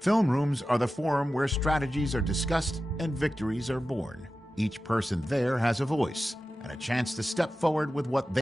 Film rooms are the forum where strategies are discussed and victories are born. Each person there has a voice and a chance to step forward with what they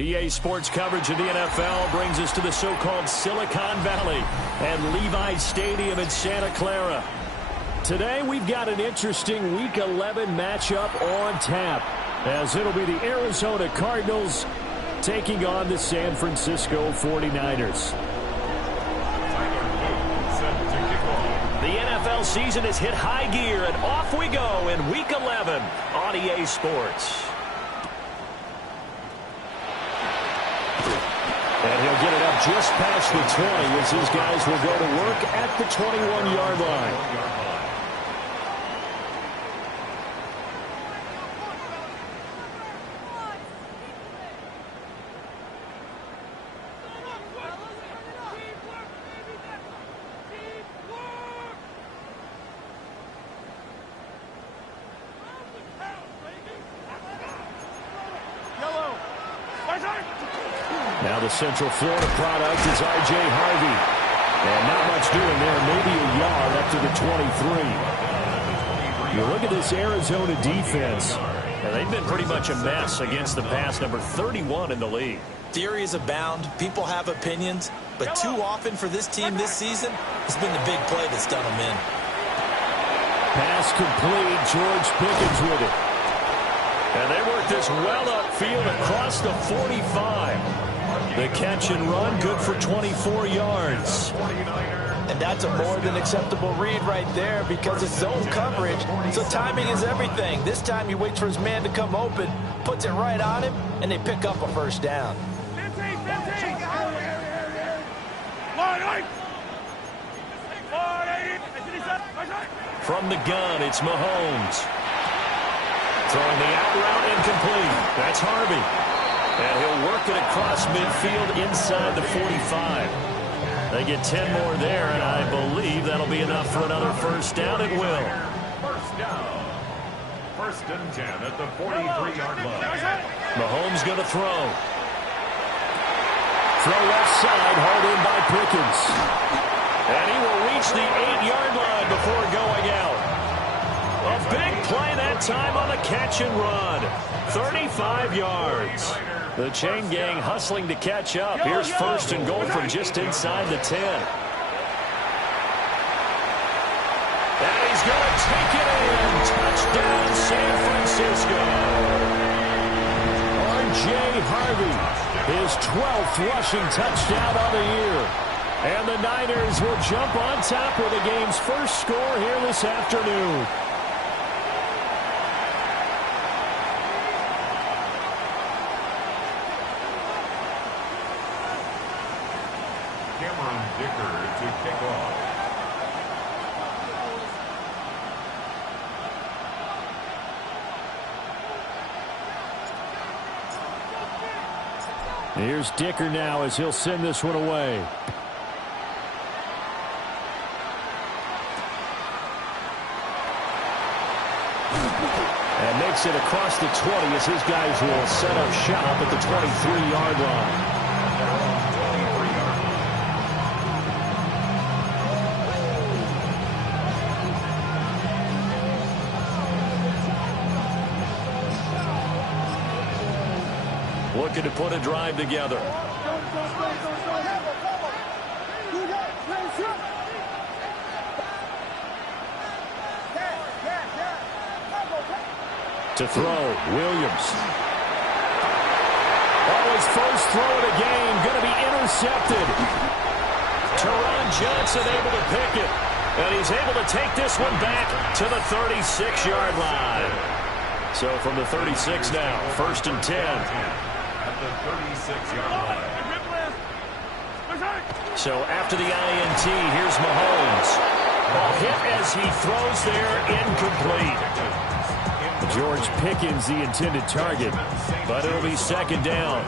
EA Sports coverage of the NFL brings us to the so-called Silicon Valley and Levi's Stadium in Santa Clara. Today we've got an interesting Week 11 matchup on tap, as it'll be the Arizona Cardinals taking on the San Francisco 49ers. The NFL season has hit high gear, and off we go in Week 11 on EA Sports. And he'll get it up just past the 20 as his guys will go to work at the 21-yard line. Now the Central Florida product is R.J. Harvey. And not much doing there, maybe a yard up to the 23. You look at this Arizona defense, and they've been pretty much a mess against the pass, number 31 in the league. Theories abound, people have opinions, but too often for this team this season has been the big play that's done them in. Pass complete, George Pickens with it. And they work this well upfield across the 45. The catch and run, good for 24 yards. And that's a more than acceptable read right there because it's zone coverage, so timing is everything. This time he waits for his man to come open, puts it right on him, and they pick up a first down. 15. From the gun, it's Mahomes. Throwing the out route incomplete. That's Harvey. And he'll work it across midfield inside the 45. They get 10 more there, and I believe that'll be enough for another first down. It will. First down. First and 10 at the 43-yard line. Mahomes going to throw. Throw left side, hauled in by Pickens. And he will reach the 8-yard line before going out. A big play that time on the catch and run. 35 yards. The chain gang hustling to catch up. Here's first and goal from just inside the 10. And he's going to take it in. Touchdown, San Francisco. R.J. Harvey, his 12th rushing touchdown of the year. And the Niners will jump on top with the game's first score here this afternoon. To kick off. Here's Dicker now as he'll send this one away. And makes it across the 20 as his guys will set up shop at the 23-yard line. Looking to put a drive together. To throw, Williams. Oh, his first throw of the game, going to be intercepted. Teron Johnson able to pick it. And he's able to take this one back to the 36-yard line. So from the 36 now, 1st and 10. At the 36-yard line. So after the INT, here's Mahomes. Ball hit as he throws there, incomplete. George Pickens, the intended target, but it'll be 2nd down.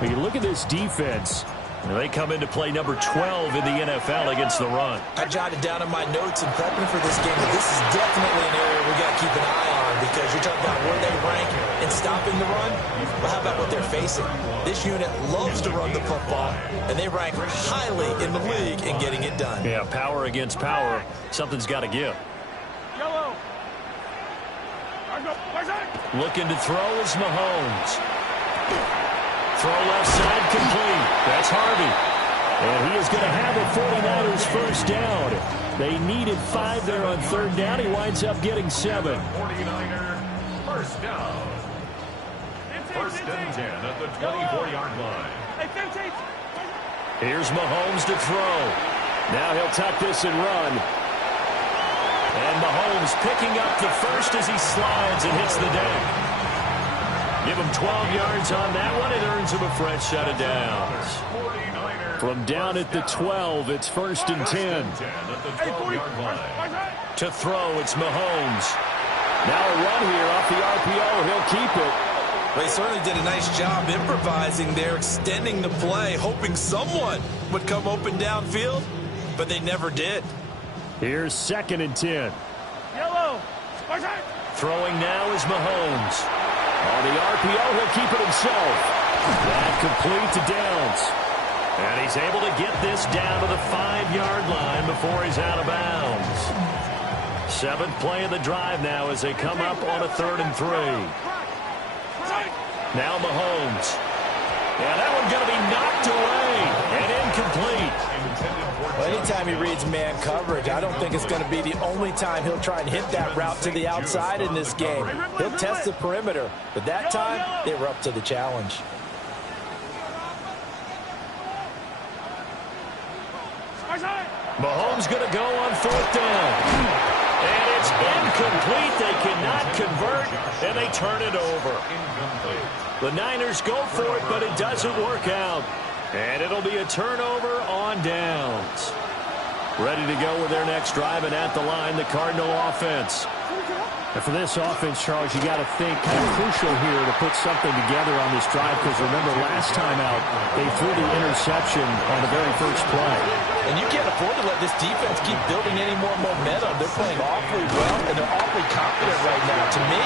When you look at this defense, they come into play number 12 in the NFL against the run. I jotted down in my notes in prepping for this game that this is definitely an area we got to keep an eye on, because you're talking about where they rank in stopping the run. But how about what they're facing? This unit loves to run the football, and they rank highly in the league in getting it done. Yeah, power against power. Something's got to give. Looking to throw is Mahomes. Throw left side complete. That's Harvey. And he is going to have the 49ers first down. They needed 5 there on 3rd down. He winds up getting 7. 49er first down. 1st and 10 at the 24-yard line. Here's Mahomes to throw. Now he'll tuck this and run. And Mahomes picking up the first as he slides and hits the deck. Give him 12 yards on that one. It earns him a fresh set of downs. From down at the 12, it's 1st and 10. To throw, it's Mahomes. Now a run here off the RPO. He'll keep it. Well, he certainly did a nice job improvising there, extending the play, hoping someone would come open downfield, but they never did. Here's 2nd and 10. Throwing now is Mahomes. On the RPO, he'll keep it himself. That complete to Downs. And he's able to get this down to the 5-yard line before he's out of bounds. 7th play of the drive now as they come up on a 3rd and 3. Now Mahomes. And that one's going to be knocked away and incomplete. Well, anytime he reads man coverage, I don't think it's going to be the only time he'll try and hit that route to the outside in this game. He'll test the perimeter, but that time they were up to the challenge. Mahomes going to go on 4th down. And it's incomplete. They cannot convert, and they turn it over. The Niners go for it, but it doesn't work out. And it'll be a turnover on downs. Ready to go with their next drive, and at the line, the Cardinal offense. And for this offense, Charles, you got to think kind of crucial here to put something together on this drive, because remember last time out, they threw the interception on the very first play. And you can't afford to let this defense keep building any more momentum. They're playing awfully well, and they're awfully confident right now. To me,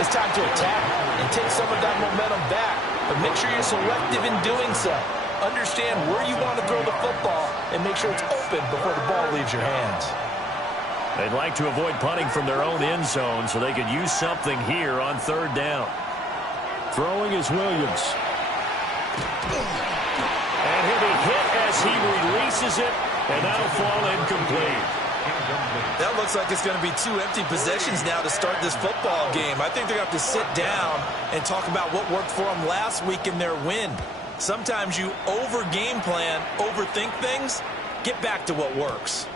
it's time to attack and take some of that momentum back, but make sure you're selective in doing so. Understand where you want to throw the football and make sure it's open before the ball leaves your hands. They'd like to avoid punting from their own end zone so they could use something here on 3rd down. Throwing is Williams. And he'll be hit as he releases it, and that'll fall incomplete. That looks like it's going to be 2 empty possessions now to start this football game. I think they're going to have to sit down and talk about what worked for them last week in their win. Sometimes you over-game plan, overthink things. Get back to what works.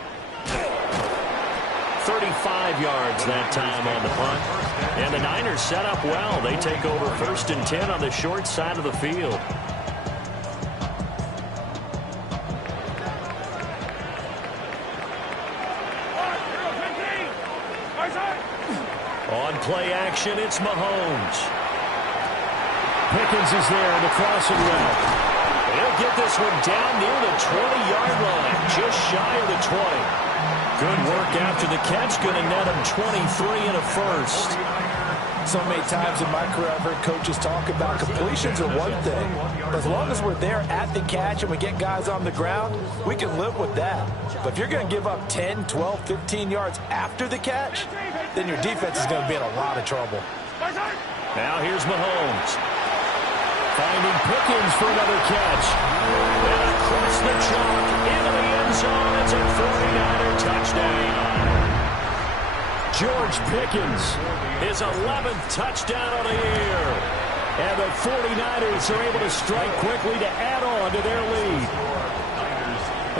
35 yards that time on the punt. And the Niners set up well. They take over 1st and 10 on the short side of the field. On play action, it's Mahomes. Pickens is there in the crossing route. He'll get this one down near the 20-yard line, just shy of the 20. Good work after the catch, going to net him 23 and a first. So many times in my career I've heard coaches talk about completions are one thing. But as long as we're there at the catch and we get guys on the ground, we can live with that. But if you're going to give up 10, 12, 15 yards after the catch, then your defense is going to be in a lot of trouble. Now here's Mahomes. Finding Pickens for another catch. And across the chalk into the end zone. It's a 49er touchdown. George Pickens, his 11th touchdown of the year. And the 49ers are able to strike quickly to add on to their lead.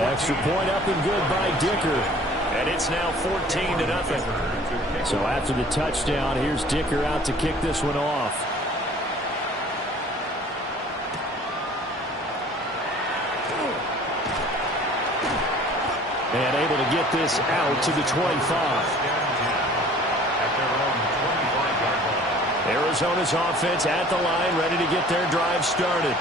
Extra point up and good by Dicker. And it's now 14-0. So after the touchdown, here's Dicker out to kick this one off. And able to get this out to the 25. Arizona's offense at the line, ready to get their drive started.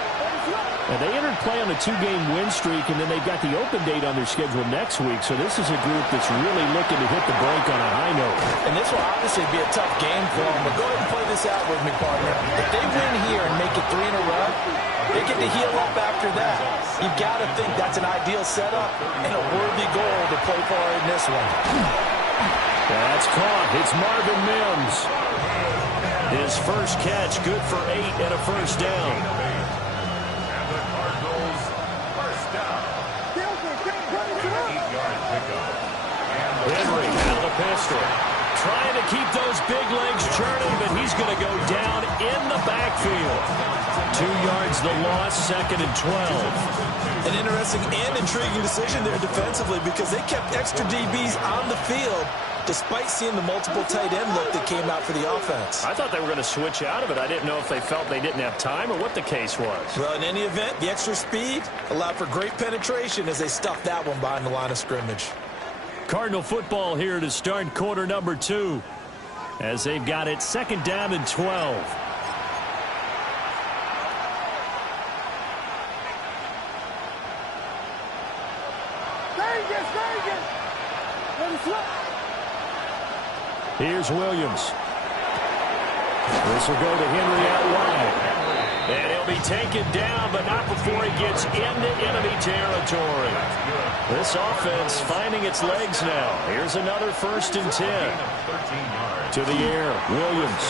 And they entered play on a 2-game win streak, and then they've got the open date on their schedule next week. So this is a group that's really looking to hit the break on a high note. And this will obviously be a tough game for them. But go ahead and play this out with me, partner. If they win here and make it 3 in a row, they get to heal up after that. You've got to think that's an ideal setup and a worthy goal to play for in this one. That's caught. It's Marvin Mims. His first catch, good for 8 and a first down. Henry out of the pistol. Trying to keep those big legs churning, but he's going to go down in the backfield. 2 yards the loss, 2nd and 12. An interesting and intriguing decision there defensively because they kept extra DBs on the field despite seeing the multiple tight end look that came out for the offense. I thought they were going to switch out of it. I didn't know if they felt they didn't have time or what the case was. Well, in any event, the extra speed allowed for great penetration as they stuffed that one behind the line of scrimmage. Cardinal football here to start quarter number 2 as they've got it 2nd down and 12. Here's Williams. This will go to Henry out wide. And he'll be taken down, but not before he gets into enemy territory. This offense finding its legs now. Here's another 1st and 10. To the air, Williams.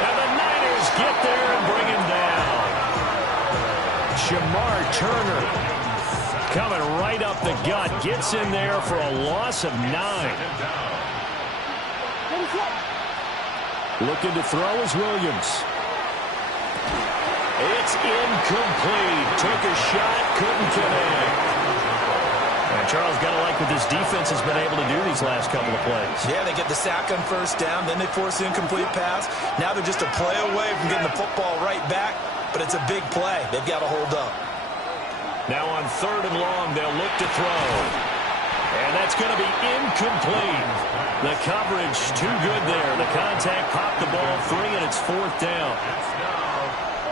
And the Niners get there and bring him down. Shamar Turner coming right up the gut. Gets in there for a loss of 9. Looking to throw is Williams. It's incomplete. Took a shot, couldn't connect. And Charles, got to like what this defense has been able to do these last couple of plays. Yeah, they get the sack on 1st down, then they force the incomplete pass. Now they're just a play away from getting the football right back, but it's a big play. They've got to hold up. Now on 3rd and long, they'll look to throw. And that's going to be incomplete. The coverage too good there. The contact popped the ball free, and it's 4th down.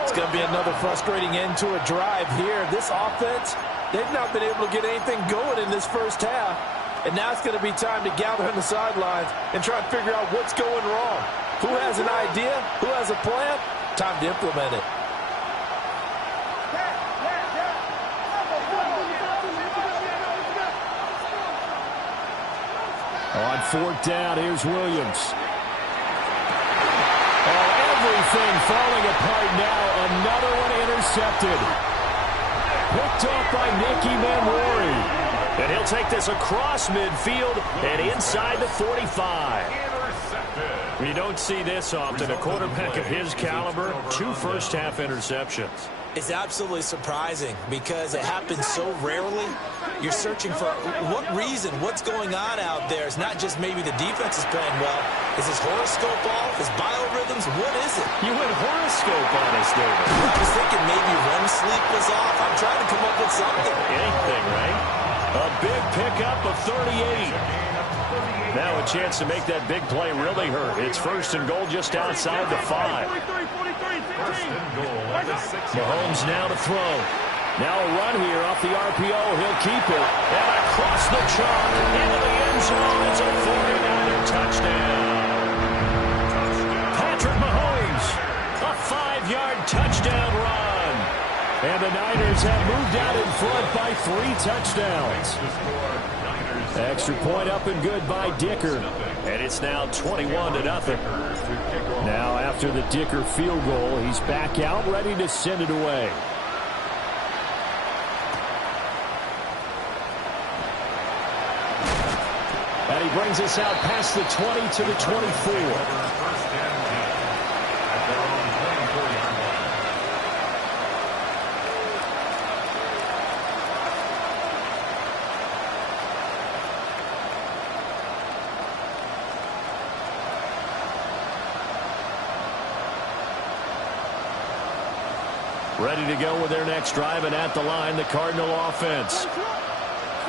It's going to be another frustrating end to a drive here. This offense, they've not been able to get anything going in this first half. And now it's going to be time to gather on the sidelines and try and figure out what's going wrong. Who has an idea? Who has a plan? Time to implement it. On 4th down, here's Williams. Oh, everything falling apart now. Another one intercepted. Picked off by Nicky Manwari. And he'll take this across midfield and inside the 45. You don't see this often. A quarterback of his caliber, 2 first-half interceptions. It's absolutely surprising because it happens so rarely. You're searching for what reason, what's going on out there. It's not just maybe the defense is playing well. Is his horoscope off? His biorhythms? What is it? You went horoscope on us, David. I was thinking maybe REM sleep was off. I'm trying to come up with something. Anything, right? A big pickup of 38. Now a chance to make that big play really hurt. It's 1st and goal just outside the 5. Mahomes now to throw. Now a run here off the RPO. He'll keep it. And across the chalk into the end zone. It's a 49er touchdown. Patrick Mahomes, a 5-yard touchdown run. And the Niners have moved out in front by 3 touchdowns. Extra point up and good by Dicker. And it's now 21-0. Now after the Dicker field goal, he's back out ready to send it away. And he brings us out past the 20 to the 24. Ready to go with their next drive, and at the line, the Cardinal offense.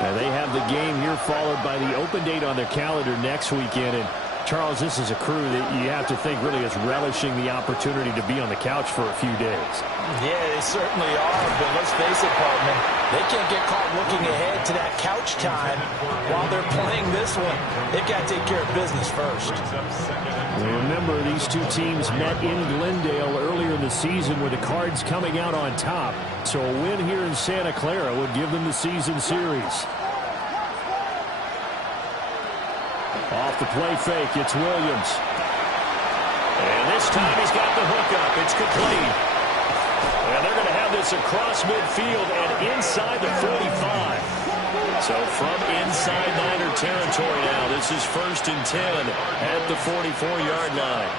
And they have the game here followed by the open date on their calendar next weekend. And Charles, this is a crew that you have to think really is relishing the opportunity to be on the couch for a few days. Yeah, they certainly are, but let's face it, partner. They can't get caught looking ahead to that couch time while they're playing this one. They've got to take care of business first. Well, remember, these two teams met in Glendale earlier in the season with the Cards coming out on top. So a win here in Santa Clara would give them the season series. Off the play fake, it's Williams. And this time he's got the hookup. It's complete. And they're going to have this across midfield and inside the 45. So from inside Niner territory now, this is 1st and 10 at the 44-yard line.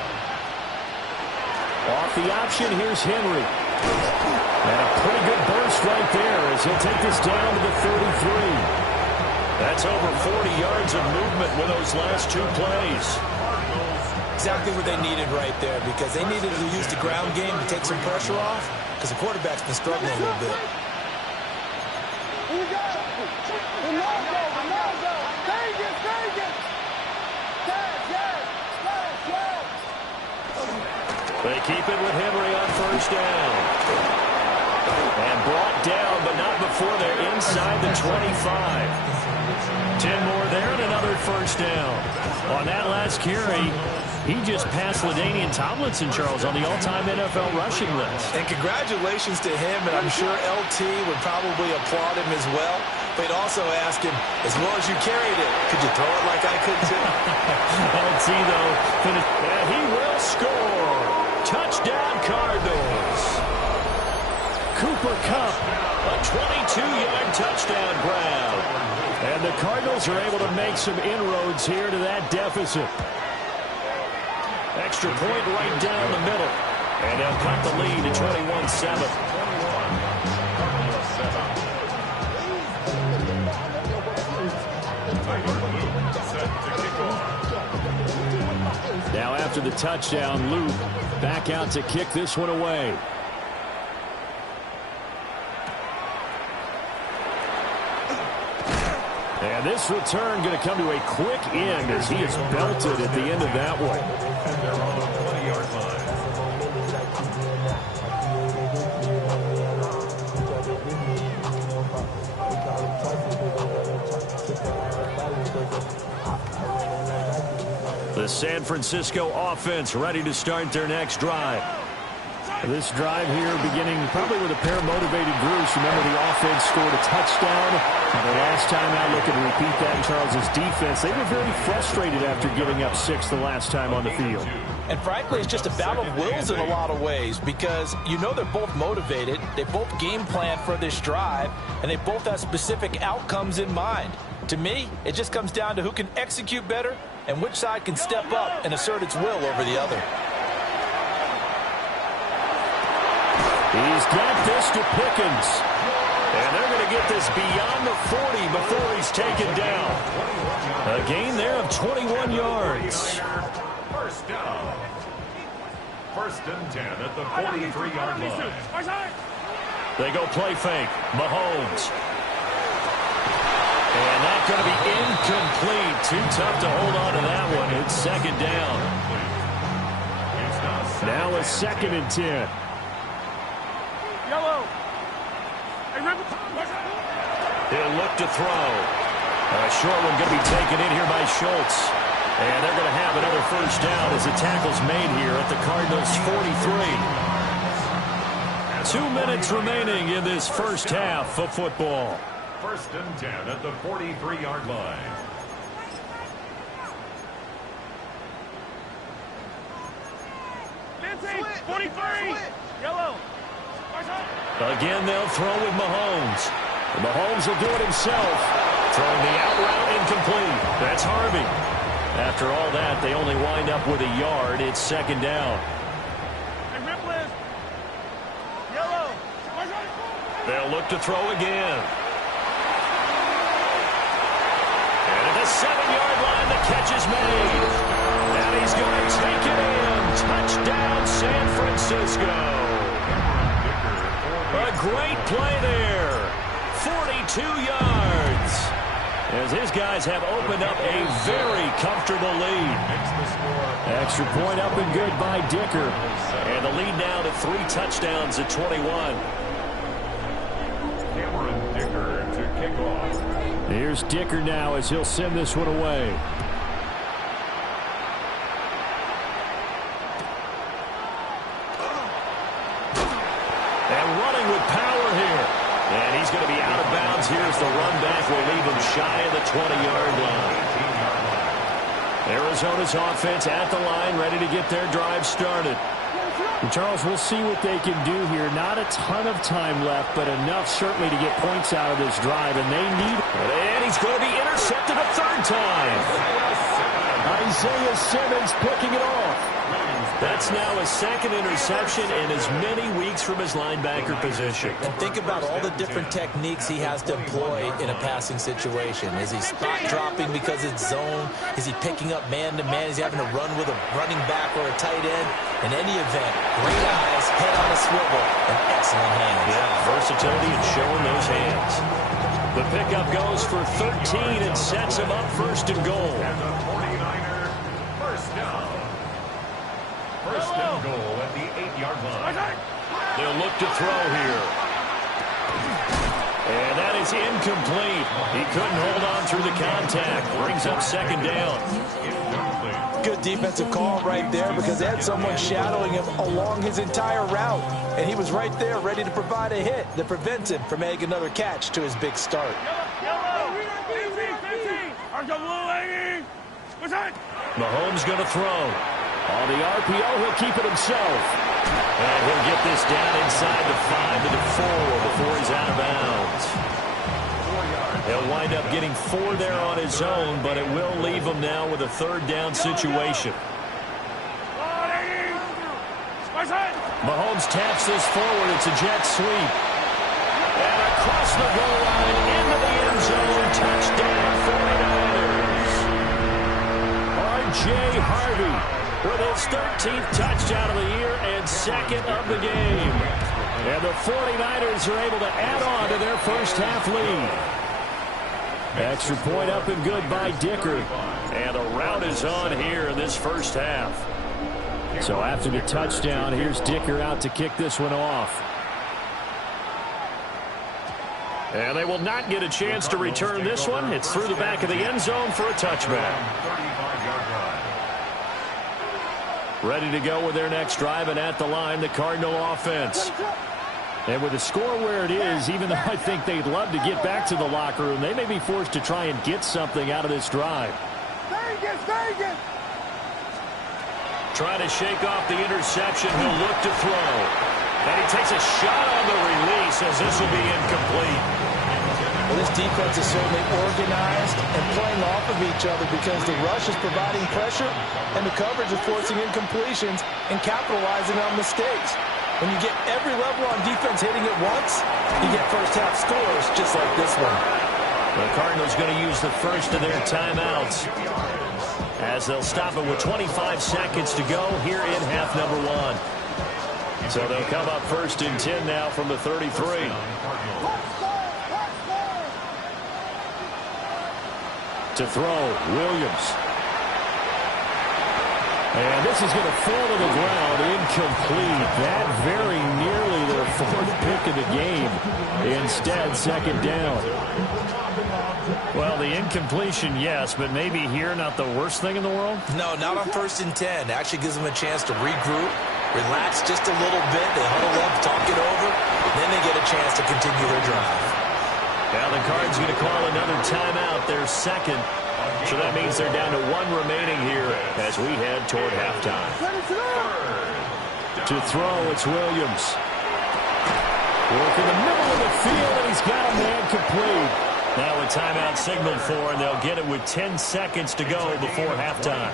Off the option, here's Henry. And a pretty good burst right there as he'll take this down to the 33. That's over 40 yards of movement with those last two plays. Exactly what they needed right there, because they needed to use the ground game to take some pressure off, because the quarterback's been struggling a little bit. They keep it with Henry on 1st down. And brought down, but not before they're inside the 25. 10 more there and another 1st down. On that last carry, he just passed LaDainian Tomlinson, Charles, on the all-time NFL rushing list. And congratulations to him, and I'm sure LT would probably applaud him as well. But he'd also ask him, as well as you carried it, could you throw it like I could too? LT, though, finished, and he will score. Touchdown, Cardinals. Cooper Kupp, a 22-yard touchdown grab. And the Cardinals are able to make some inroads here to that deficit. Extra point right down the middle. And they'll cut the lead to 21-7. Now after the touchdown, Luke back out to kick this one away. And this return going to come to a quick end as he is belted at the end of that one. And they're on the 20-yard line. The San Francisco offense ready to start their next drive. This drive here beginning probably with a pair of motivated Bruce. Remember, the offense scored a touchdown. And the last time out, looking to repeat that in Charles's defense. They were very frustrated after giving up 6 the last time on the field. And frankly, it's just a battle of wills in a lot of ways, because you know they're both motivated. They both game plan for this drive, and they both have specific outcomes in mind. To me, it just comes down to who can execute better and which side can step up and assert its will over the other. He's got this to Pickens. And they're going to get this beyond the 40 before he's taken down. A gain there of 21 yards. 1st down. 1st and 10 at the 43-yard line. They go play fake. Mahomes. And that's going to be incomplete. Too tough to hold on to that one. It's 2nd down. Now a 2nd and 10. He'll look to throw. A short one going to be taken in here by Schultz. And they're going to have another 1st down as the tackle's made here at the Cardinals' 43. 2 minutes remaining in this first half of football. 1st and 10 at the 43-yard line. Split. 43. Yellow. Again, they'll throw with Mahomes. And Mahomes will do it himself. Throwing the out route incomplete. That's Harvey. After all that, they only wind up with a yard. It's 2nd down. Yellow. They'll look to throw again. And at the 7-yard line, the catch is made. And he's going to take it in. Touchdown, San Francisco. great play there. 42 yards. As his guys have opened up a very comfortable lead. Extra point up and good by Dicker. And the lead now to 3 touchdowns at 21. Dicker to kick off. Here's Dicker now as he'll send this one away. And running with power here. And he's going to be out of bounds here as the run back will leave him shy of the 20-yard line. Arizona's offense at the line, ready to get their drive started. And Charles, we'll see what they can do here. Not a ton of time left, but enough certainly to get points out of this drive, and they need it. And he's going to be intercepted a third time. Isaiah Simmons picking it off. That's now his second interception in as many weeks from his linebacker position. And think about all the different techniques he has to employ in a passing situation. Is he spot dropping because it's zone? Is he picking up man-to-man? Is he having to run with a running back or a tight end? In any event, great eyes, head on a swivel, and excellent hands. Yeah, versatility and showing those hands. The pickup goes for 13 and sets him up first and goal. And the 49er, first down. First and goal at the 8-yard line. They'll look to throw here. And that is incomplete. He couldn't hold on through the contact. Brings up second down. Good defensive call right there because they had someone shadowing him along his entire route. And he was right there ready to provide a hit that prevents him from making another catch to his big start. Mahomes going to throw. On the RPO, he'll keep it himself. And he'll get this down inside the 5 to the 4 before he's out of bounds. He'll wind up getting 4 there on his own, but it will leave him now with a third down situation. Mahomes taps this forward. It's a jet sweep. And across the goal line into the end zone. Touchdown 49ers. R.J. Harvey with his 13th touchdown of the year and second of the game. And the 49ers are able to add on to their first half lead. Extra point up and good by Dicker. And the route is on here in this first half. So after the touchdown, here's Dicker out to kick this one off. And they will not get a chance to return this one. It's through the back of the end zone for a touchback. Ready to go with their next drive, and at the line, the Cardinal offense. And with the score where it is, even though I think they'd love to get back to the locker room, they may be forced to try and get something out of this drive. Trying to shake off the interception. He'll look to throw. And he takes a shot on the release as this will be incomplete. Well, this defense is certainly organized and playing off of each other because the rush is providing pressure and the coverage is forcing incompletions and capitalizing on mistakes. When you get every level on defense hitting it once, you get first-half scores just like this one. The Cardinals going to use the first of their timeouts as they'll stop it with 25 seconds to go here in half number 1. So they'll come up first and 10 now from the 33. To throw, Williams. And this is going to fall to the ground, incomplete. That very nearly their 4th pick of the game. Instead, second down. Well, the incompletion, yes, but maybe here not the worst thing in the world? No, not on 1st and 10. Actually gives them a chance to regroup, relax just a little bit. They huddle up, talk it over, then they get a chance to continue their drive. Now the Cards going to call another timeout, their second. So that means they're down to 1 remaining here as we head toward halftime. To throw, it's Williams. Work in the middle of the field, and he's got a man complete. Now a timeout signaled for, and they'll get it with 10 seconds to go before halftime.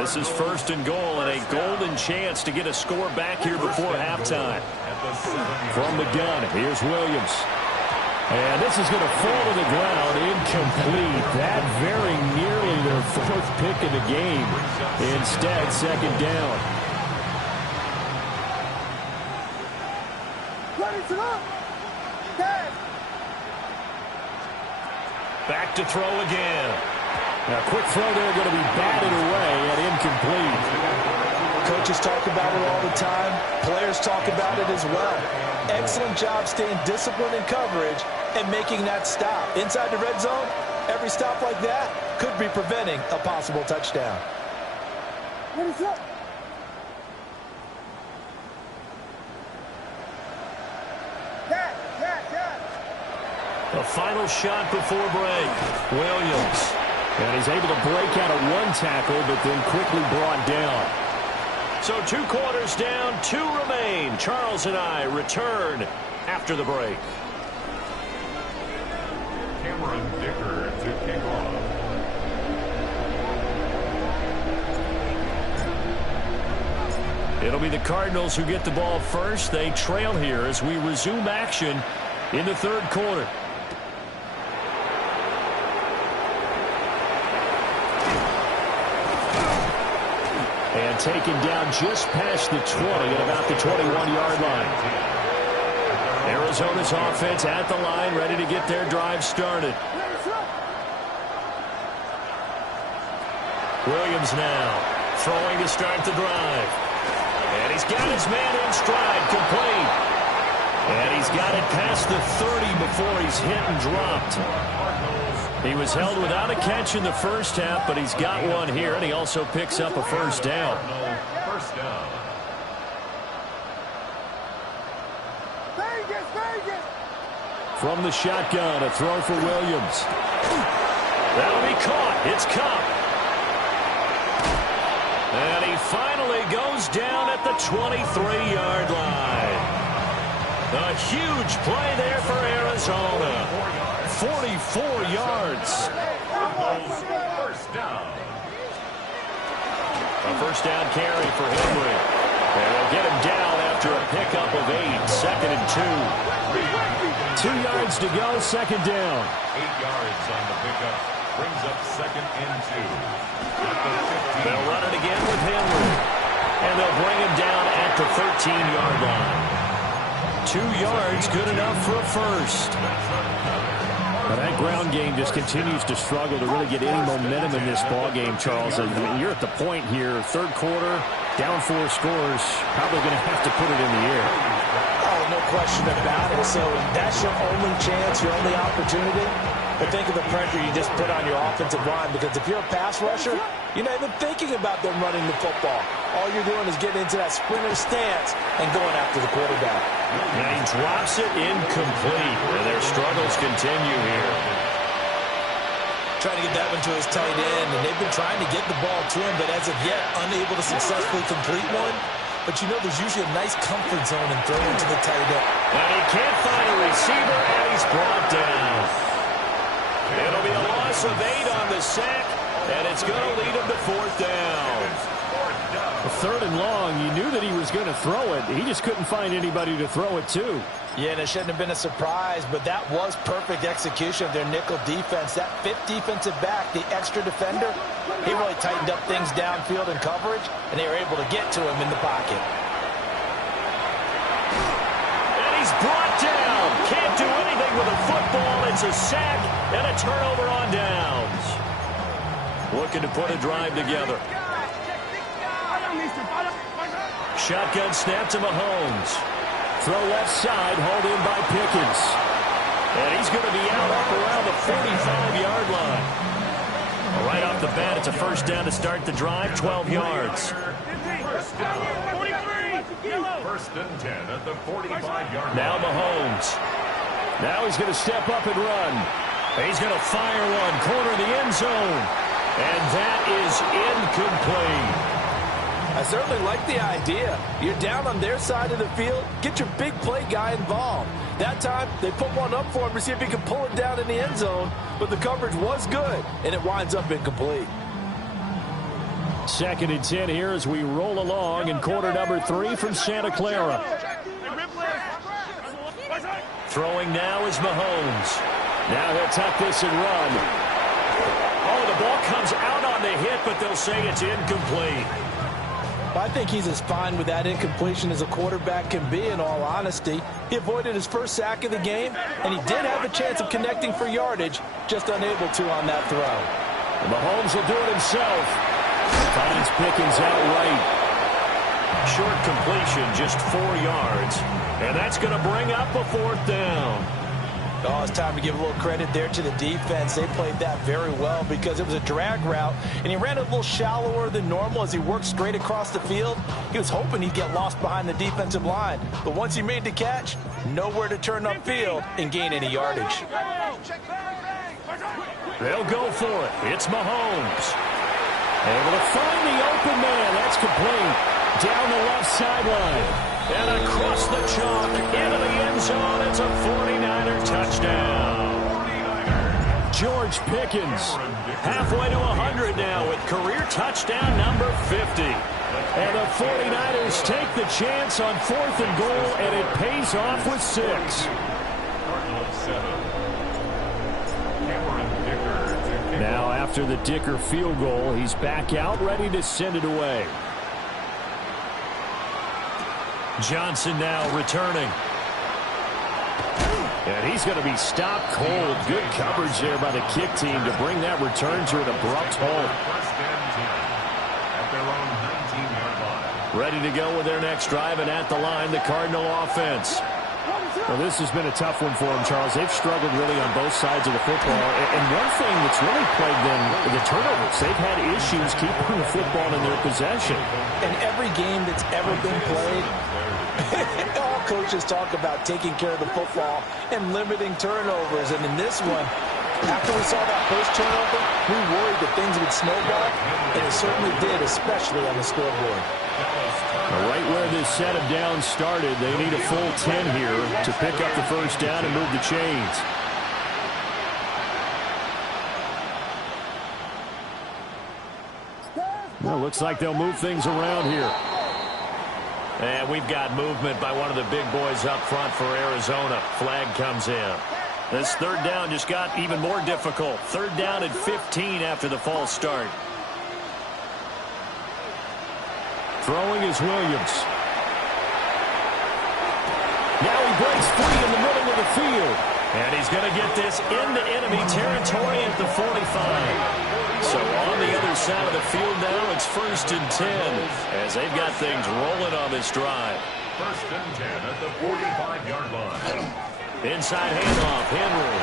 This is first and goal, and a golden chance to get a score back here before halftime. From the gun, here's Williams. And this is going to fall to the ground, incomplete. That very nearly their 4th pick of the game. Instead, second down. Back to throw again. Now, quick throw there going to be batted away and incomplete. Coaches talk about it all the time. Players talk about it as well. Excellent job staying disciplined in coverage and making that stop. Inside the red zone, every stop like that could be preventing a possible touchdown. The final shot before break. Williams. And he's able to break out of one tackle, but then quickly brought down. So 2 quarters down, 2 remain. Charles and I return after the break. Cameron Dicker to kick off. It'll be the Cardinals who get the ball first. They trail here as we resume action in the 3rd quarter. And taken down just past the 20 at about the 21-yard line. Arizona's offense at the line, ready to get their drive started. Williams now throwing to start the drive. And he's got his man in stride, complete. And he's got it past the 30 before he's hit and dropped. He was held without a catch in the first half, but he's got one here, and he also picks up a first down. First down. From the shotgun, a throw for Williams. That'll be caught. It's Cup. And he finally goes down at the 23-yard line. A huge play there for Arizona. 44 yards. First down. A first down carry for Henry. And they'll get him down after a pickup of 8. 2nd and 2. 2 yards to go, 2nd down. 8 yards on the pickup. Brings up 2nd and 2. At the 15. They'll run it again with Henry. And they'll bring him down at the 13-yard line. 2 yards, good enough for a first. Well, that ground game just continues to struggle to really get any momentum in this ball game, Charles. I mean, you're at the point here, 3rd quarter, down 4 scores, probably going to have to put it in the air. Oh, no question about it. So that's your only chance, your only opportunity. But think of the pressure you just put on your offensive line, because if you're a pass rusher, you're not even thinking about them running the football. All you're doing is getting into that sprinter stance and going after the quarterback. And he drops it incomplete. And their struggles continue here. Trying to get that one to his tight end, and they've been trying to get the ball to him, but as of yet, unable to successfully complete one. But you know there's usually a nice comfort zone in throwing to the tight end. And he can't find a receiver, and he's brought down. It'll be a loss of 8 on the sack, and it's going to lead him to 4th down. 3rd and long, you knew that he was going to throw it. He just couldn't find anybody to throw it to. Yeah, and it shouldn't have been a surprise, but that was perfect execution of their nickel defense. That 5th defensive back, the extra defender, he really tightened up things downfield in coverage, and they were able to get to him in the pocket. And he's brought down. Can't do anything with a football. It's a sack and a turnover on downs. Looking to put a drive together. Shotgun snap to Mahomes. Throw left side, hauled in by Pickens. And he's going to be out up around the 45-yard line. Well, right off the bat, it's a first down to start the drive, 12 yards. First down. 1st and 10 at the 45-yard line. Now Mahomes. Now he's going to step up and run. He's going to fire one, corner of the end zone. And that is incomplete. I certainly like the idea. You're down on their side of the field. Get your big play guy involved. That time, they put one up for him to see if he can pull it down in the end zone. But the coverage was good, and it winds up incomplete. 2nd and 10 here as we roll along in quarter number 3 from Santa Clara. Throwing now is Mahomes. Now he'll tuck this and run. Oh, the ball comes out on the hit, but they'll say it's incomplete. Well, I think he's as fine with that incompletion as a quarterback can be, in all honesty. He avoided his first sack of the game, and he did have a chance of connecting for yardage, just unable to on that throw. And Mahomes will do it himself. Finds Pickens outright. Short completion, just 4 yards. And that's going to bring up a 4th down. Oh, it's time to give a little credit there to the defense. They played that very well because it was a drag route, and he ran a little shallower than normal as he worked straight across the field. He was hoping he'd get lost behind the defensive line, but once he made the catch, nowhere to turn upfield and gain any yardage. They'll go for it. It's Mahomes. Able to find the open man. That's complete. Down the left sideline. And across the chalk, into the end zone, it's a 49er touchdown. George Pickens, halfway to 100 now with career touchdown number 50. And the 49ers take the chance on 4th and goal, and it pays off with 6. Now after the Dicker field goal, he's back out, ready to send it away. Johnson now returning. And he's going to be stopped cold. Good coverage there by the kick team to bring that return to an abrupt halt. Ready to go with their next drive, and at the line, the Cardinal offense. Well, this has been a tough one for them, Charles. They've struggled really on both sides of the football. And one thing that's really plagued them, the turnovers. They've had issues keeping the football in their possession. In every game that's ever been played, all coaches talk about taking care of the football and limiting turnovers. And in this one, after we saw that first turnover, we worried that things would snowball, and it certainly did, especially on the scoreboard. Right where this set of downs started, they need a full 10 here to pick up the first down and move the chains. Well, looks like they'll move things around here. And we've got movement by one of the big boys up front for Arizona. Flag comes in. This 3rd down just got even more difficult. 3rd down and 15 after the false start. Throwing is Williams. Now he breaks free in the middle of the field. And he's going to get this into enemy territory at the 45. So on the other side of the field now, it's 1st and 10 as they've got things rolling on this drive. 1st and 10 at the 45-yard line. Inside handoff, Henry.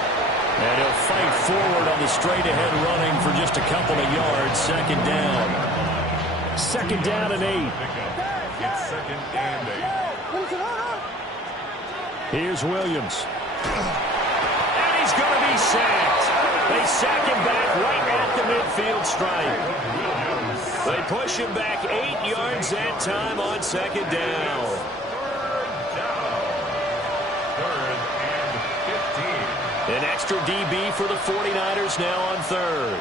And he'll fight forward on the straight-ahead running for just a couple of yards. 2nd down. 2nd down and 8. It's 2nd and 8. Here's Williams. And he's going to be sacked. They sack him back right at the midfield stripe. They push him back 8 yards that time on 2nd down. 3rd and 15. An extra DB for the 49ers now on 3rd.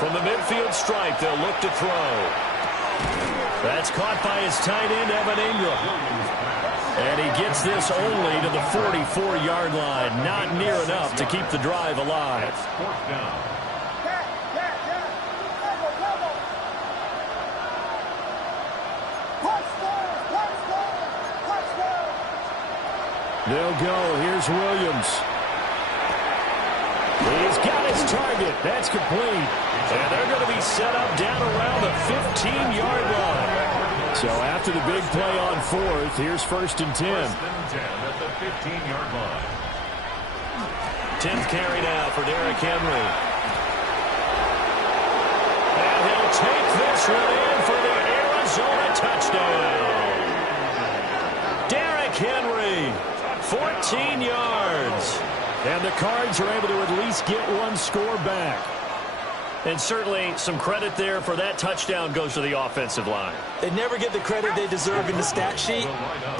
From the midfield stripe, they'll look to throw. That's caught by his tight end, Evan Ingram. And he gets this only to the 44-yard line. Not near enough to keep the drive alive. 4th down. They'll go. Here's Williams. He's got his target. That's complete. And they're going to be set up down around the 15-yard line. So after the big play on 4th, here's 1st and 10. 1st and 10 at the 15-yard line. 10th carry now for Derrick Henry. And he'll take this one in for the Arizona touchdown. Derrick Henry, 14 yards. And the Cards are able to at least get one score back. And certainly some credit there for that touchdown goes to the offensive line. They never get the credit they deserve in the stat sheet,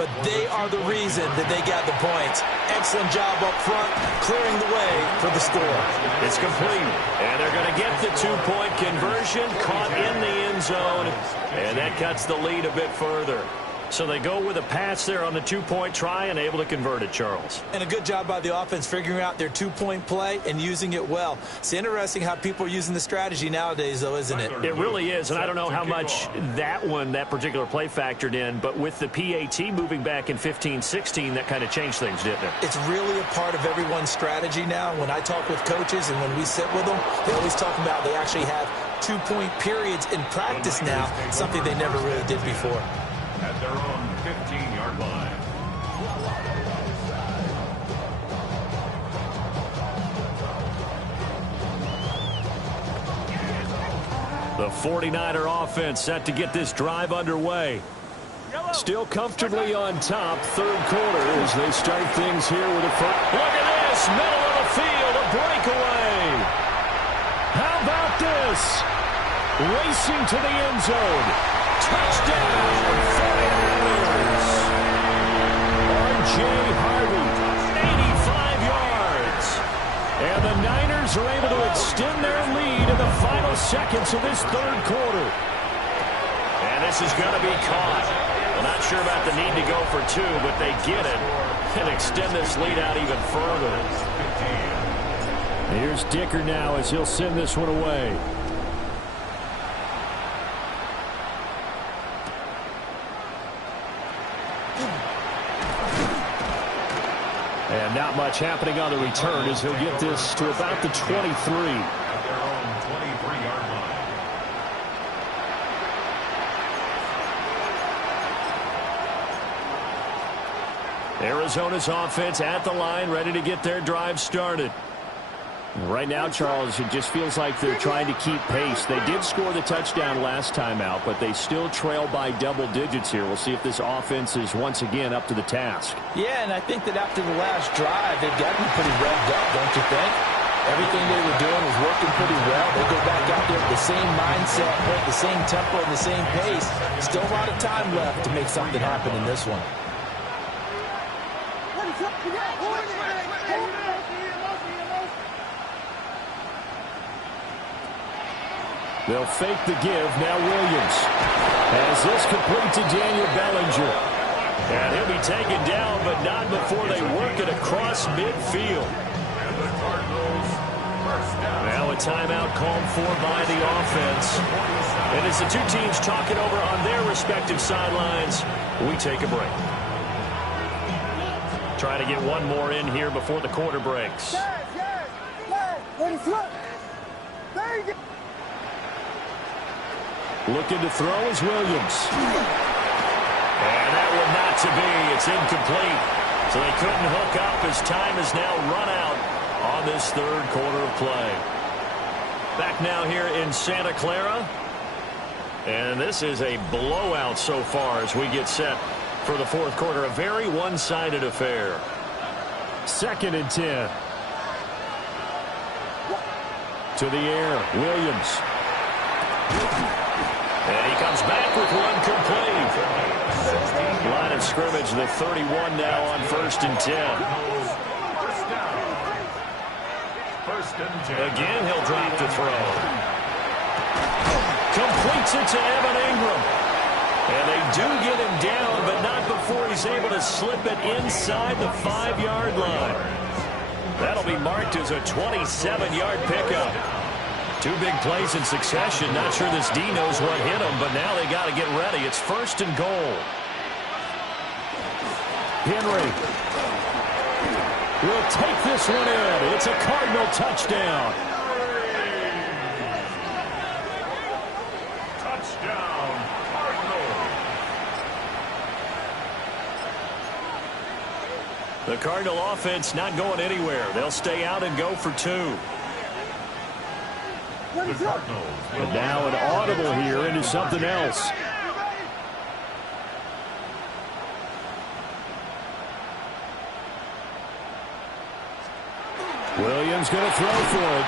but they are the reason that they got the points. Excellent job up front, clearing the way for the score. It's complete, and they're going to get the 2-point conversion, caught in the end zone, and that cuts the lead a bit further. So they go with a pass there on the two-point try and able to convert it, Charles. And a good job by the offense figuring out their two-point play and using it well. It's interesting how people are using the strategy nowadays, though, isn't it? It really is, and I don't know how much that particular play factored in, but with the PAT moving back in 15-16, that kind of changed things, didn't it? It's really a part of everyone's strategy now. When I talk with coaches and when we sit with them, they always talk about they actually have two-point periods in practice now, something they never really did before. At their own 15-yard line. The 49er offense set to get this drive underway. Still comfortably on top, third quarter as they start things here with a front. Look at this, middle of the field, a breakaway. How about this? Racing to the end zone. Touchdown, 49ers. R.J. Harvey, 85 yards. And the Niners are able to extend their lead in the final seconds of this third quarter. And this is going to be caught. Well, not sure about the need to go for two, but they get it and extend this lead out even further. Here's Dicker now as he'll send this one away. And not much happening on the return as he'll get this to about the 23. At their own 23-yard line. Arizona's offense at the line, ready to get their drive started. Right now, Charles, it just feels like they're trying to keep pace. They did score the touchdown last time out, but they still trail by double digits here. We'll see if this offense is once again up to the task. Yeah, and I think that after the last drive, they've got to be pretty revved up, don't you think? Everything they were doing was working pretty well. They go back out there with the same mindset, with the same tempo and the same pace. Still a lot of time left to make something happen in this one. They'll fake the give. Now Williams has this complete to Daniel Bellinger. And he'll be taken down, but not before they work it across midfield. And the Cardinals first down. Now a timeout called for by the offense. And as the two teams talking over on their respective sidelines, we take a break. Trying to get one more in here before the quarter breaks. Looking to throw is Williams. And that one not to be. It's incomplete. So they couldn't hook up as time is now run out on this third quarter of play. Back now here in Santa Clara. And this is a blowout so far as we get set for the fourth quarter. A very one-sided affair. 2nd and 10. To the air, Williams. And he comes back with one complete. Line of scrimmage, the 31 now on 1st and 10. First and 10. Again, he'll drop to throw. Completes it to Evan Ingram. And they do get him down, but not before he's able to slip it inside the 5-yard line. That'll be marked as a 27-yard pickup. Two big plays in succession. Not sure this D knows what hit him, but now they got to get ready. It's 1st and goal. Henry will take this one in. It's a Cardinal touchdown. Touchdown, Cardinals. The Cardinal offense not going anywhere. They'll stay out and go for two. The Cardinals. And now an audible here into something else. Williams going to throw for it.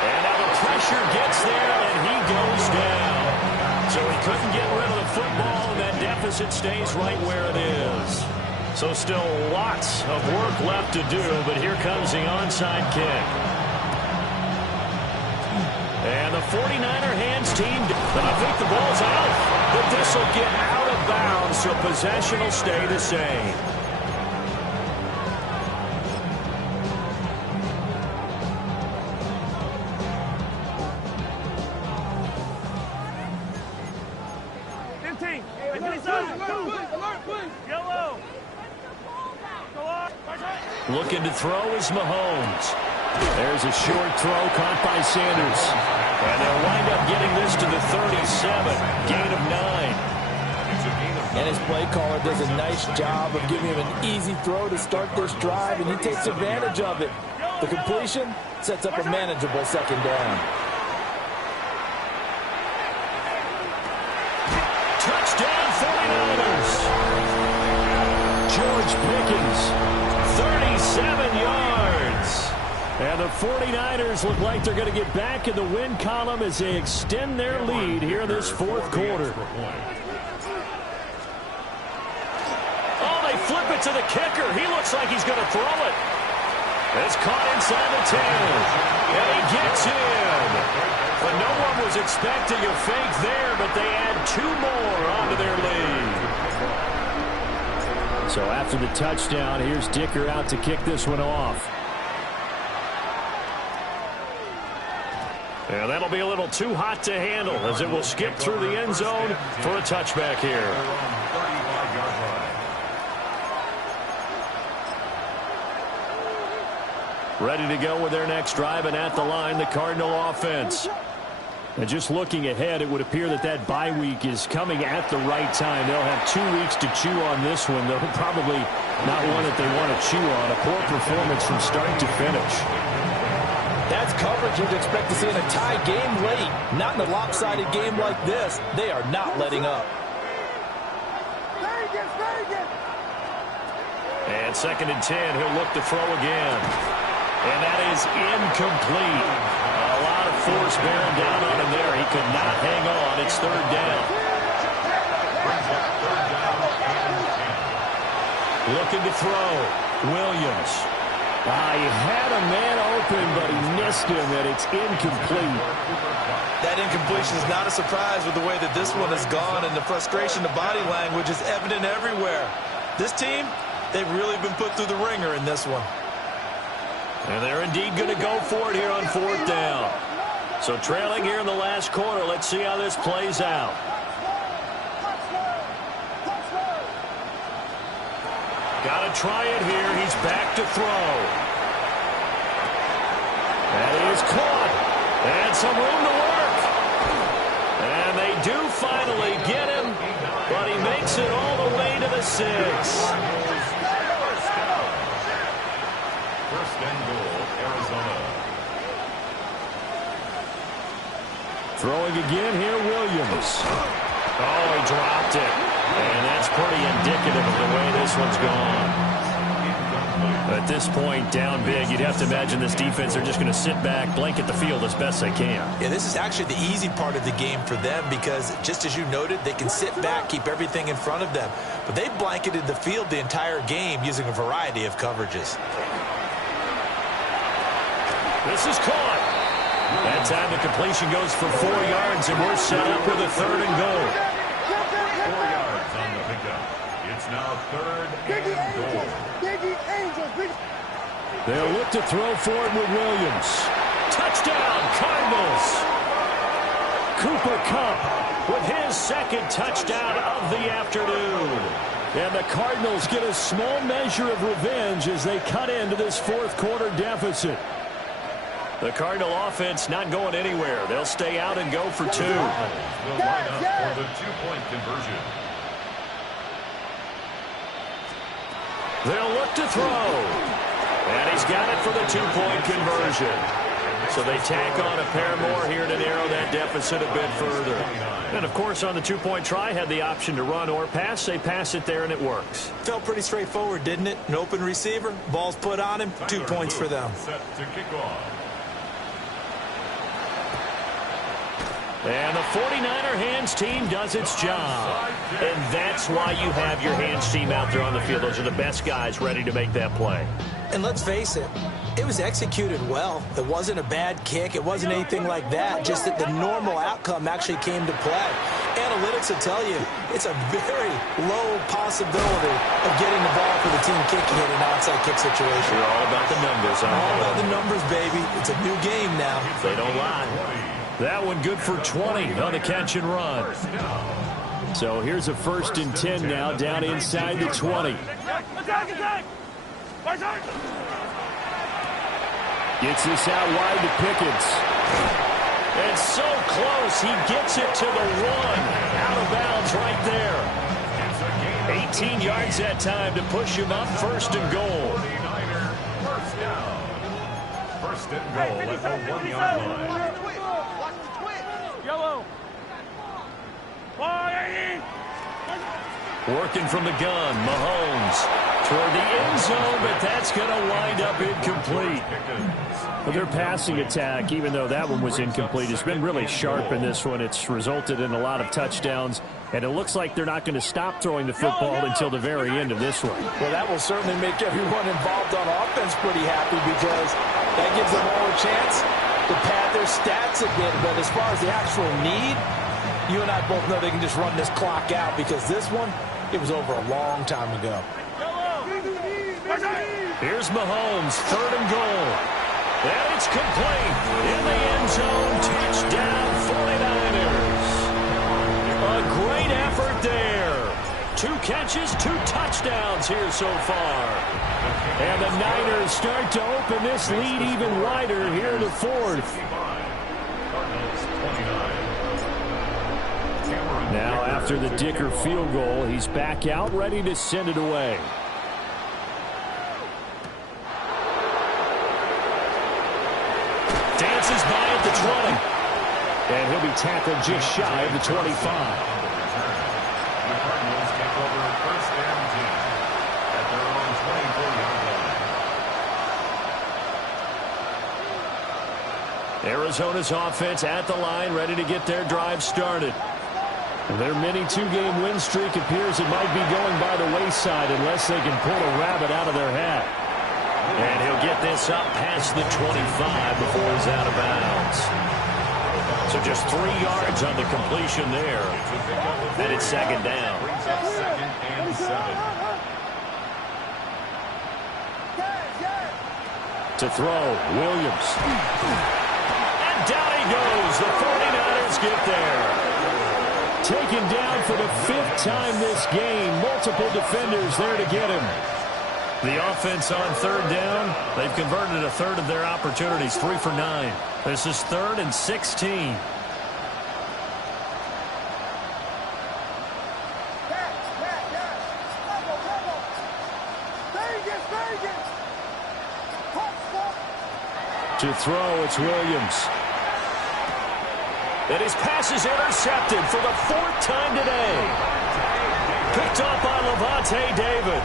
And now the pressure gets there, and he goes down. So he couldn't get rid of the football, and that deficit stays right where it is. So still lots of work left to do, but here comes the onside kick. And the 49er hands team, but I think the ball's out. But this will get out of of bounds, so possession will stay the same. Looking to throw is Mahomes. There's a short throw caught by Sanders. And they'll wind up getting this to the 37. Gain of 9. And his play caller does a nice job of giving him an easy throw to start this drive, and he takes advantage of it. The completion sets up a manageable second down. Touchdown 49ers. George Pickens. 37 yards. And the 49ers look like they're going to get back in the win column as they extend their lead here in this fourth quarter. Oh, they flip it to the kicker. He looks like he's going to throw it. It's caught inside the 10. And he gets in. But no one was expecting a fake there, but they add 2 more onto their lead. So after the touchdown, here's Dicker out to kick this one off. And that'll be a little too hot to handle as it will skip through the end zone for a touchback here. Ready to go with their next drive, and at the line, the Cardinal offense. And just looking ahead, it would appear that that bye week is coming at the right time. They'll have 2 weeks to chew on this one, though probably not one that they want to chew on. A poor performance from start to finish. That's coverage you'd expect to see in a tie game late. Not in a lopsided game like this. They are not letting up. And 2nd and 10, he'll look to throw again. And that is incomplete. A lot of force bearing down on him there. He could not hang on. It's 3rd down. Looking to throw. Williams. He had a man open, but he missed him, and it's incomplete. That incompletion is not a surprise with the way that this one has gone, and the frustration, the body language is evident everywhere. This team, they've really been put through the ringer in this one. And they're indeed going to go for it here on 4th down. So trailing here in the last quarter, let's see how this plays out. Got to try it here. He's back to throw. That is caught. And some room to work. And they do finally get him, but he makes it all the way to the 6. First and goal, Arizona. Throwing again here, Williams. Oh, he dropped it. And that's pretty indicative of the way this one's gone. At this point, down big, you'd have to imagine this defense, they're just going to sit back, blanket the field as best they can. Yeah, this is actually the easy part of the game for them because, just as you noted, they can sit back, keep everything in front of them. But they blanketed the field the entire game using a variety of coverages. This is caught. That time the completion goes for 4 yards, and we're set up with a 3rd and goal. 4 yards on the pickup. It's now 3rd and goal. They'll look to throw for it with Williams. Touchdown, Cardinals. Cooper Kupp with his 2nd touchdown of the afternoon. And the Cardinals get a small measure of revenge as they cut into this 4th quarter deficit. The Cardinal offense not going anywhere. They'll stay out and go for 2. Will line up for the 2-point conversion. They'll look to throw. And he's got it for the 2-point conversion. So they tack on a pair more here to narrow that deficit a bit further. And, of course, on the 2-point try, had the option to run or pass. They pass it there, and it works. Felt pretty straightforward, didn't it? An open receiver, ball's put on him, 2 points for them. Set to kick off. And the 49er hands team does its job. And that's why you have your hands team out there on the field. Those are the best guys ready to make that play. And let's face it, it was executed well. It wasn't a bad kick. It wasn't anything like that. Just that the normal outcome actually came to play. Analytics will tell you it's a very low possibility of getting the ball for the team kicking it in an onside kick situation. You're all about the numbers. All about the numbers, baby. It's a new game now. They don't lie. That one good for 20 on the catch and run. So here's a 1st and 10 now, down inside the 20. Attack! Gets this out wide to Pickens. And so close, he gets it to the 1. Out of bounds right there. 18 yards that time to push him up, 1st and goal. First and goal at the 1-yard line. Yellow. Working from the gun, Mahomes toward the end zone, but that's going to wind up incomplete. But their passing attack, even though that one was incomplete, has been really sharp in this one. It's resulted in a lot of touchdowns, and it looks like they're not going to stop throwing the football until the very end of this one. Well, that will certainly make everyone involved on offense pretty happy because that gives them all a chance to pad their stats a bit. But as far as the actual need, you and I both know they can just run this clock out because this one, it was over a long time ago. Here's Mahomes, 3rd and goal. And it's complete in the end zone. Touchdown, 49ers. A great effort there. 2 catches, 2 touchdowns here so far. And the Niners start to open this lead even wider here in the 4th. Now after the Dicker field goal, he's back out ready to send it away. Dances by at the 20. And he'll be tackled just shy of the 25. The Cardinals take over 1st and 10 at their own 24-yard line. Arizona's offense at the line, ready to get their drive started. Their mini 2-game win streak appears it might be going by the wayside unless they can pull a rabbit out of their hat. And he'll get this up past the 25 before he's out of bounds. So just 3 yards on the completion there. And it's 2nd down. 2nd and 7. To throw, Williams. And down he goes. The 49ers get there. Taken down for the 5th time this game. Multiple defenders there to get him. The offense on 3rd down, they've converted a 1/3 of their opportunities, 3 for 9. This is 3rd and 16. To throw, it's Williams. And his pass is intercepted for the 4th time today. Picked up by Levante David.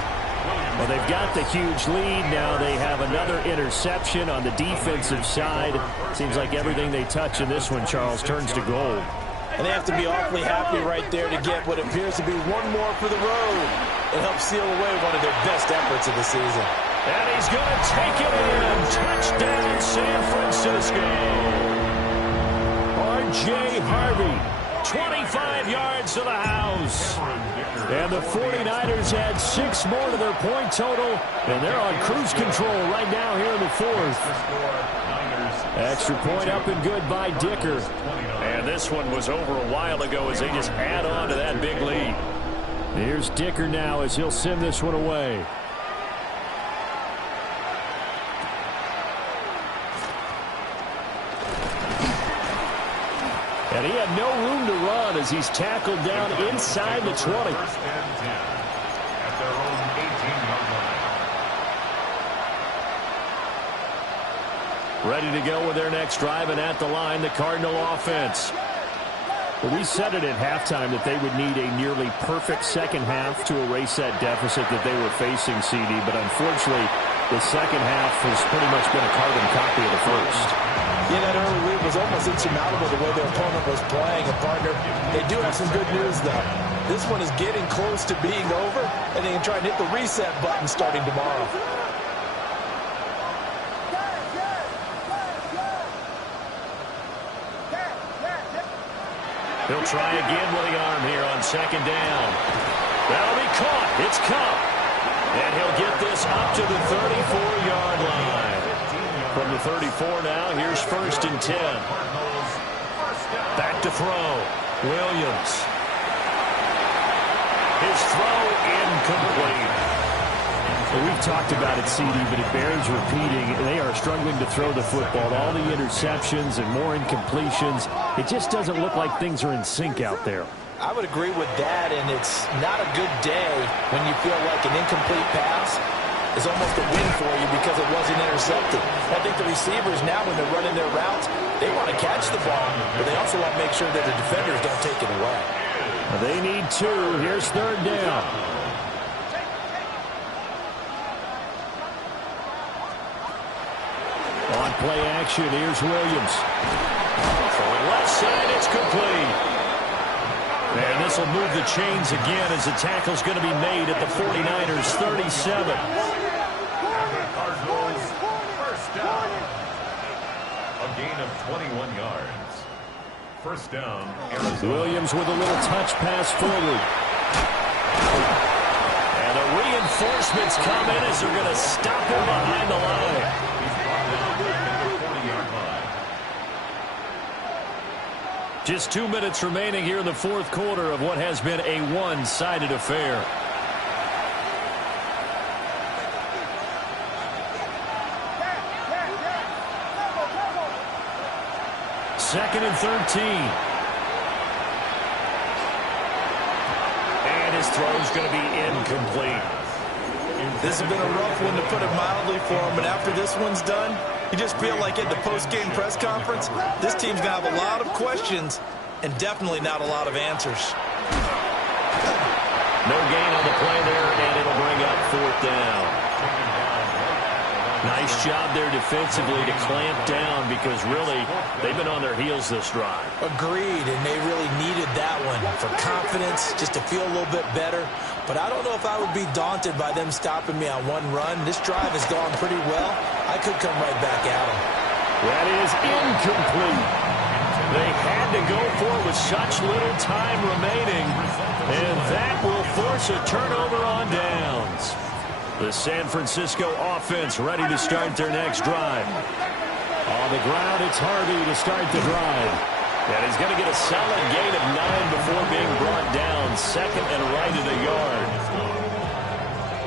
Well, they've got the huge lead. Now they have another interception on the defensive side. Seems like everything they touch in this one, Charles, turns to gold. And they have to be awfully happy right there to get what appears to be one more for the road. It helps seal away one of their best efforts of the season. And he's going to take it in. Touchdown, San Francisco. R.J. Harvey. 25 yards to the house. And the 49ers add 6 more to their point total. And they're on cruise control right now here in the 4th. Extra point up and good by Dicker. And this one was over a while ago as they just add on to that big lead. Here's Dicker now as he'll send this one away. And he had no room to run as he's tackled down inside the 20. First and 10 at their own 18-yard line. Ready to go with their next drive, and at the line, the Cardinal offense. Well, we said it at halftime that they would need a nearly perfect second half to erase that deficit that they were facing, CD. But unfortunately, the second half has pretty much been a carbon copy of the first. Yeah, that early lead was almost insurmountable the way their opponent was playing. And, partner, they do have some good news, though. This one is getting close to being over, and they can try and hit the reset button starting tomorrow. He'll try again with the arm here on second down. That'll be caught. It's Cup. And he'll get this up to the 34-yard line. From the 34 now, here's 1st and 10. Back to throw. Williams. His throw incomplete. Well, we've talked about it, CD, but it bears repeating. They are struggling to throw the football. All the interceptions and more incompletions. It just doesn't look like things are in sync out there. I would agree with that, and it's not a good day when you feel like an incomplete pass is almost a win for you because it wasn't intercepted. I think the receivers now, when they're running their routes, they want to catch the ball, but they also want to make sure that the defenders don't take it away. They need 2. Here's 3rd down. On play action, here's Williams. Throwing left side, it's complete. And this will move the chains again as the tackle's going to be made at the 49ers' 37. Cardinals, first down. A gain of 21 yards. First down, Arizona. Williams with a little touch pass forward. And the reinforcements come in as they're going to stop him behind the line. He's brought down at the 40-yard line. Just 2 minutes remaining here in the 4th quarter of what has been a one-sided affair. Second and 13. And his throw's going to be incomplete. This has been a rough one, to put it mildly, for him. But after this one's done, you just feel like at the post-game press conference, this team's going to have a lot of questions and definitely not a lot of answers. No gain on the play there, and it'll bring up 4th down. Nice job there defensively to clamp down because really they've been on their heels this drive. Agreed, and they really needed that one for confidence, just to feel a little bit better. But I don't know if I would be daunted by them stopping me on one run. This drive has gone pretty well. I could come right back at them. That is incomplete. They had to go for it with such little time remaining, and that will force a turnover on downs. The San Francisco offense ready to start their next drive. On the ground, it's Harvey to start the drive. And he's going to get a solid gain of 9 before being brought down. Second and right at a yard.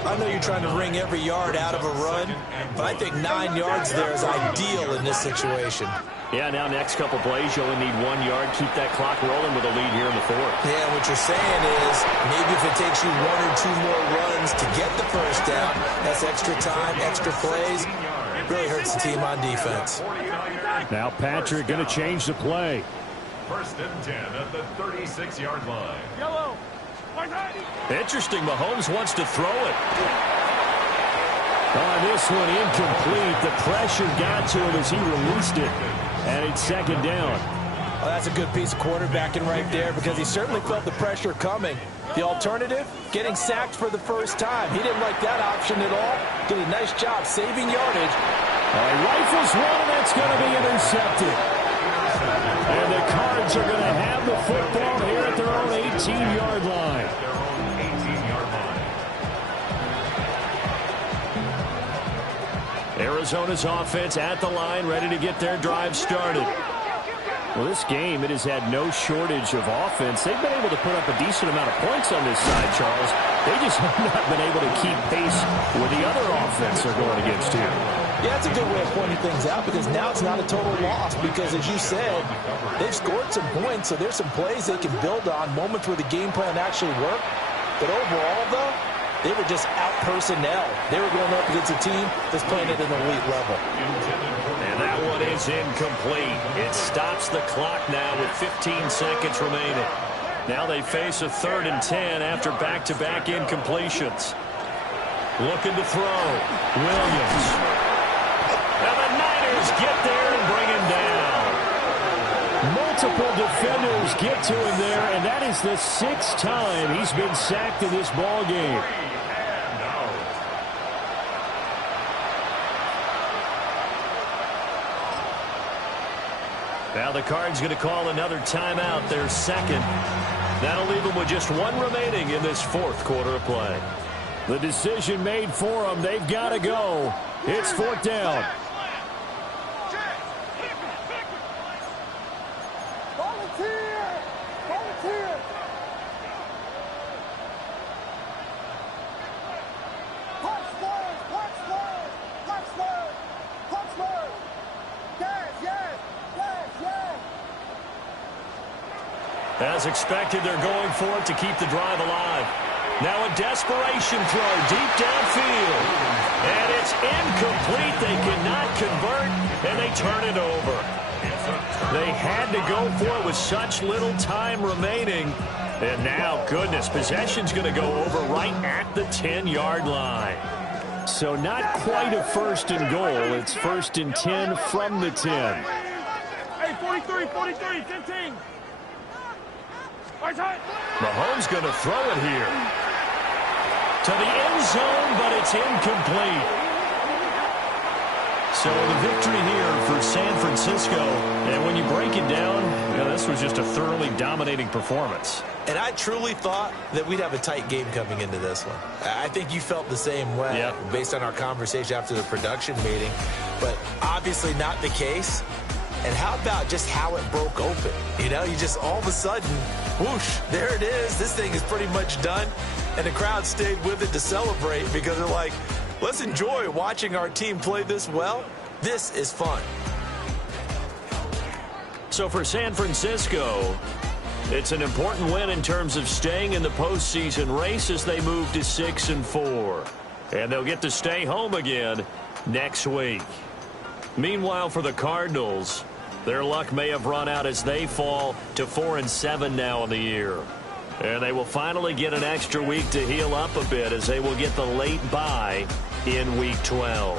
I know you're trying to wring every yard out of a run, but I think 9 yards there is ideal in this situation. Yeah, now next couple plays, you only need 1 yard. Keep that clock rolling with a lead here in the 4th. Yeah, what you're saying is maybe if it takes you 1 or 2 more runs to get the first down, that's extra time, extra plays. Really hurts the team on defense. Now Patrick going to change the play. First and 10 at the 36-yard line. Yellow. Interesting, Mahomes wants to throw it. On this one, incomplete. The pressure got to him as he released it. And it's second down. Well, that's a good piece of quarterbacking right there because he certainly felt the pressure coming. The alternative, getting sacked for the first time. He didn't like that option at all. Did a nice job saving yardage. Rifles one, and that's going to be intercepted. And the Cards are going to have the football here at their own 18-yard line. Arizona's offense at the line, ready to get their drive started. Well, this game, it has had no shortage of offense. They've been able to put up a decent amount of points on this side, Charles. They just have not been able to keep pace with the other offense they're going against here. Yeah, that's a good way of pointing things out because now it's not a total loss because, as you said, they've scored some points, so there's some plays they can build on, moments where the game plan actually worked. But overall, though, they were just out personnel. They were going up against a team that's playing at an elite level. And that one is incomplete. It stops the clock now with 15 seconds remaining. Now they face a 3rd and 10 after back-to-back incompletions. Looking to throw. Williams. And the Niners get there and bring him down. Multiple defenders get to him there, and that is the 6th time he's been sacked in this ball game. Now the Cards going to call another timeout, their second. That'll leave them with just one remaining in this fourth quarter of play. The decision made for them. They've got to go. It's fourth down. As expected, they're going for it to keep the drive alive. Now a desperation throw deep downfield. And it's incomplete. They cannot convert, and they turn it over. They had to go for it with such little time remaining. And now, goodness, possession's going to go over right at the 10-yard line. So not quite a first and goal. It's first and 10 from the 10. Hey, 43, 15. Mahomes going to throw it here to the end zone, but it's incomplete. So the victory here for San Francisco. And when you break it down, this was just a thoroughly dominating performance. And I truly thought that we'd have a tight game coming into this one. I think you felt the same way based on our conversation after the production meeting. But obviously not the case. And how about just how it broke open? You just all of a sudden, whoosh, there it is. This thing is pretty much done. And the crowd stayed with it to celebrate because they're like, let's enjoy watching our team play this well. This is fun. So for San Francisco, it's an important win in terms of staying in the postseason race as they move to 6-4. And they'll get to stay home again next week. Meanwhile, for the Cardinals, their luck may have run out as they fall to 4-7 now in the year. And they will finally get an extra week to heal up a bit as they will get the late bye in Week 12.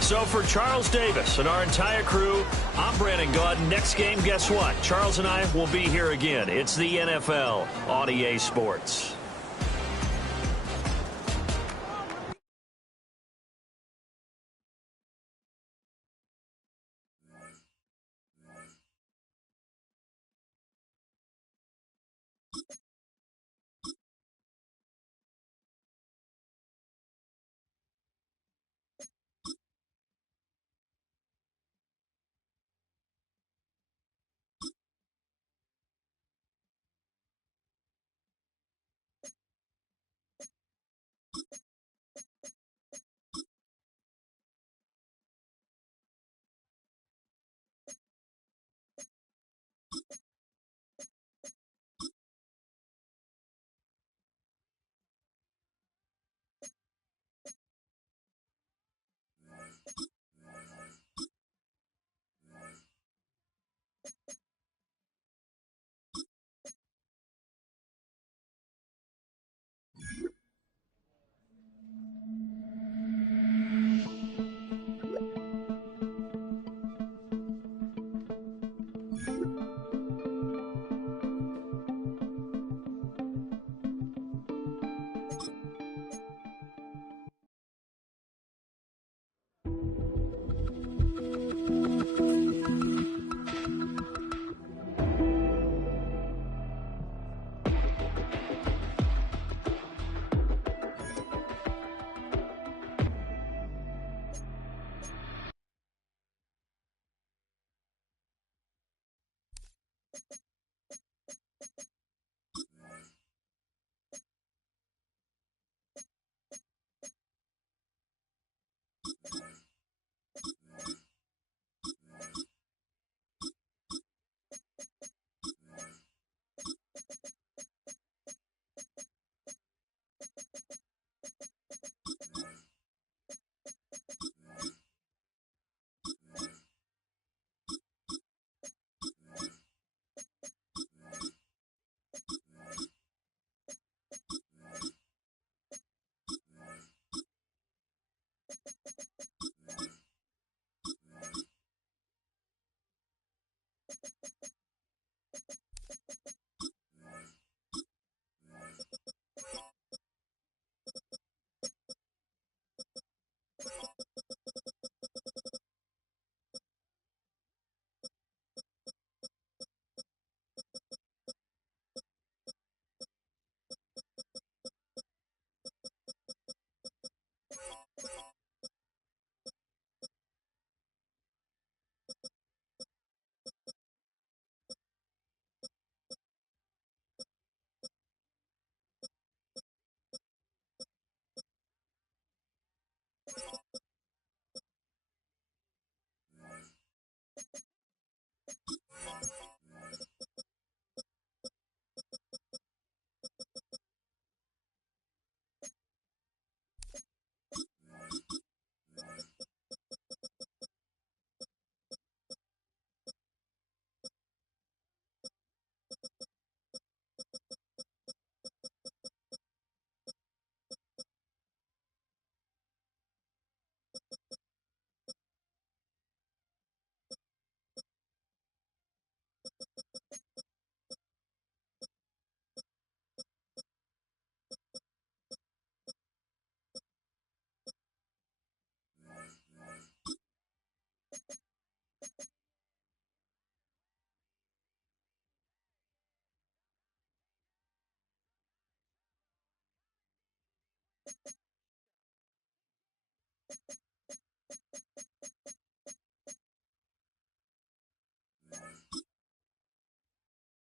So for Charles Davis and our entire crew, I'm Brandon Gaudin. Next game, guess what? Charles and I will be here again. It's the NFL on EA Sports.